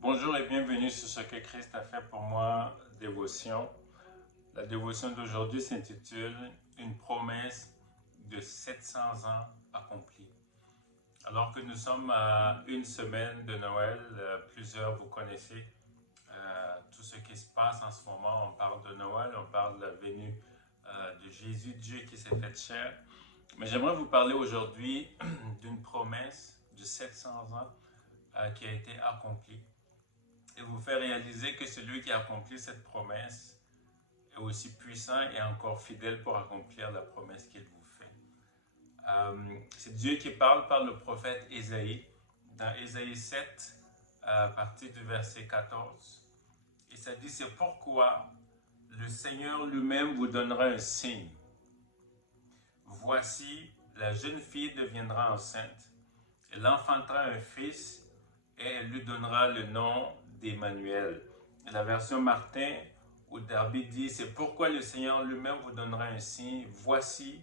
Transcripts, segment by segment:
Bonjour et bienvenue sur ce que Christ a fait pour moi, dévotion. La dévotion d'aujourd'hui s'intitule Une promesse de 700 ans accomplie. Alors que nous sommes à une semaine de Noël, plusieurs vous connaissez tout ce qui se passe en ce moment. On parle de Noël, on parle de la venue de Jésus, Dieu qui s'est fait chair. Mais j'aimerais vous parler aujourd'hui d'une promesse de 700 ans qui a été accomplie et vous faire réaliser que celui qui a accompli cette promesse est aussi puissant et encore fidèle pour accomplir la promesse qu'il vous fait. C'est Dieu qui parle par le prophète Ésaïe, dans Ésaïe 7, à partir du verset 14. Et ça dit, c'est pourquoi le Seigneur lui-même vous donnera un signe. Voici, la jeune fille deviendra enceinte, elle enfantera un fils et elle lui donnera le nom d'Emmanuel. La version Martin ou Darby dit, c'est pourquoi le Seigneur lui-même vous donnera un signe. Voici,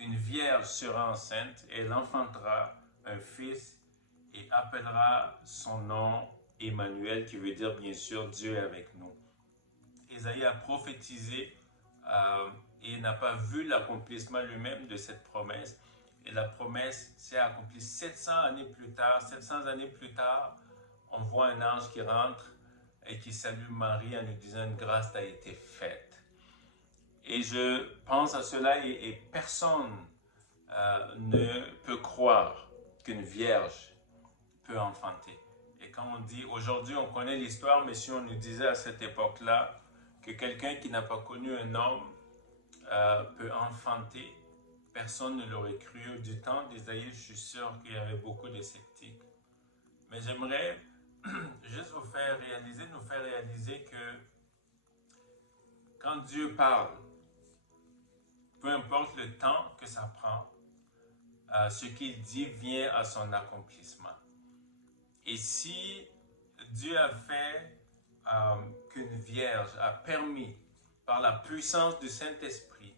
une vierge sera enceinte et elle enfantera un fils et appellera son nom Emmanuel, qui veut dire bien sûr Dieu est avec nous. Ésaïe a prophétisé et n'a pas vu l'accomplissement lui-même de cette promesse. Et la promesse s'est accomplie 700 années plus tard. 700 années plus tard, on voit un ange qui rentre et qui salue Marie en lui disant une grâce t'a été faite. Et je pense à cela et personne ne peut croire qu'une vierge peut enfanter. Et quand on dit, aujourd'hui on connaît l'histoire, mais si on nous disait à cette époque-là que quelqu'un qui n'a pas connu un homme peut enfanter, personne ne l'aurait cru. Du temps d'Ésaïe, je suis sûr qu'il y avait beaucoup de sceptiques. Mais j'aimerais juste vous faire réaliser, nous faire réaliser que quand Dieu parle, peu importe le temps que ça prend, ce qu'il dit vient à son accomplissement. Et si Dieu a fait qu'une vierge a permis, par la puissance du Saint-Esprit,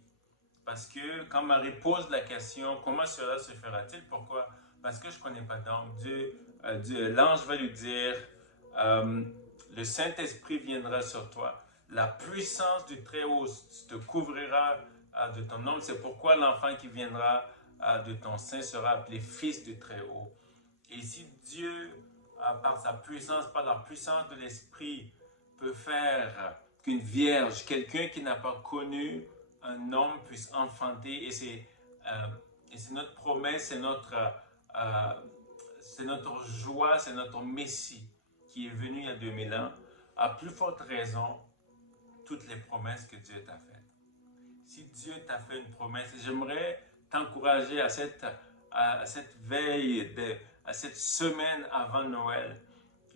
parce que quand Marie pose la question, comment cela se fera-t-il? Pourquoi? Parce que je ne connais pas d'homme. L'ange va lui dire, le Saint-Esprit viendra sur toi. La puissance du Très-Haut te couvrira de ton nom. C'est pourquoi l'enfant qui viendra de ton sein sera appelé Fils du Très-Haut. Et si Dieu, par sa puissance, par la puissance de l'Esprit, peut faire qu'une vierge, quelqu'un qui n'a pas connu un homme puisse enfanter, et c'est notre promesse, c'est notre joie, c'est notre Messie qui est venu il y a 2000 ans, à plus forte raison, toutes les promesses que Dieu t'a faites. Si Dieu t'a fait une promesse, j'aimerais t'encourager à cette veille, à cette semaine avant Noël,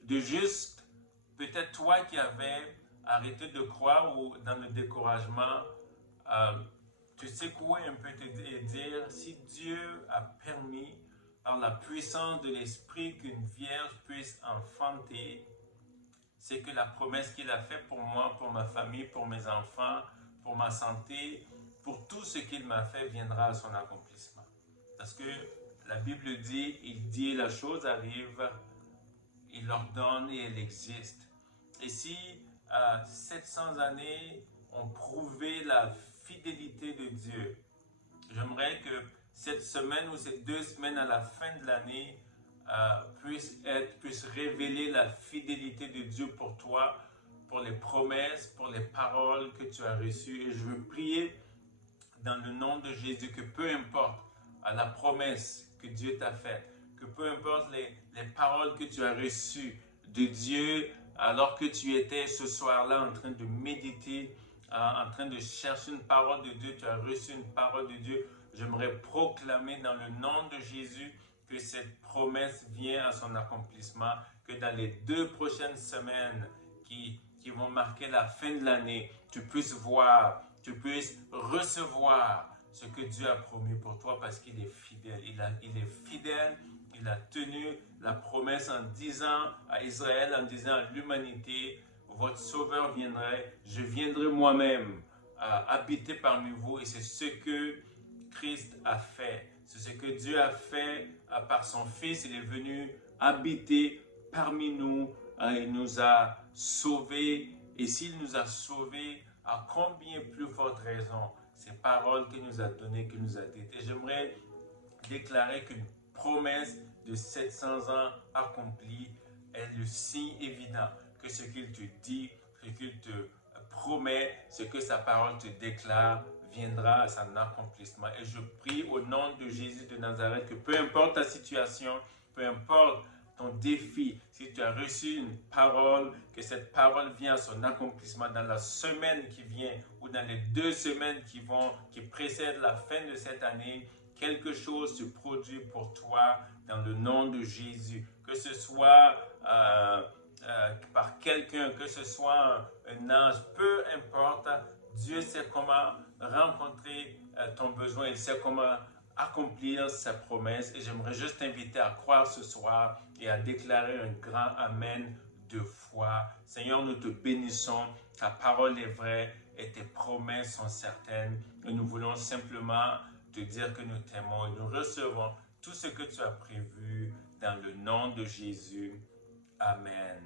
de juste, peut-être toi qui avais arrêté de croire ou dans le découragement, te secouer un peu et dire, si Dieu a permis par la puissance de l'Esprit qu'une vierge puisse enfanter, c'est que la promesse qu'il a faite pour moi, pour ma famille, pour mes enfants, pour ma santé, pour tout ce qu'il m'a fait viendra à son accomplissement. Parce que la Bible dit, il dit la chose arrive, il ordonne et elle existe. Et si 700 années ont prouvé la fidélité de Dieu, j'aimerais que cette semaine ou ces 2 semaines à la fin de l'année puisse révéler la fidélité de Dieu pour toi, pour les promesses, pour les paroles que tu as reçues. Et je veux prier dans le nom de Jésus que peu importe la promesse que Dieu t'a faite, que peu importe les paroles que tu as reçues de Dieu alors que tu étais ce soir-là en train de méditer, en train de chercher une parole de Dieu, tu as reçu une parole de Dieu. J'aimerais proclamer dans le nom de Jésus que cette promesse vient à son accomplissement, que dans les 2 prochaines semaines qui vont marquer la fin de l'année, tu puisses voir, tu puisses recevoir ce que Dieu a promis pour toi parce qu'il est fidèle. Il est fidèle, il a tenu la promesse en disant à Israël, en disant à l'humanité, votre sauveur viendrait, je viendrai moi-même habiter parmi vous, et c'est ce que Christ a fait. C'est ce que Dieu a fait par son Fils. Il est venu habiter parmi nous il nous a sauvés. Et s'il nous a sauvés, à combien plus forte raison ces paroles qu'il nous a données, qu'il nous a dites. Et j'aimerais déclarer qu'une promesse de 700 ans accomplie est le signe évident que ce qu'il te dit, ce qu'il te promet, ce que sa parole te déclare, viendra à son accomplissement. Et je prie au nom de Jésus de Nazareth que peu importe ta situation, peu importe ton défi, si tu as reçu une parole, que cette parole vient à son accomplissement dans la semaine qui vient ou dans les 2 semaines qui précèdent la fin de cette année, quelque chose se produit pour toi dans le nom de Jésus. Que ce soit par quelqu'un, que ce soit un ange, peu importe, Dieu sait comment rencontrer ton besoin, il sait comment accomplir sa promesse. Et j'aimerais juste t'inviter à croire ce soir et à déclarer un grand Amen de foi. Seigneur, nous te bénissons, ta parole est vraie et tes promesses sont certaines. Et nous voulons simplement te dire que nous t'aimons et nous recevons tout ce que tu as prévu dans le nom de Jésus. Amen.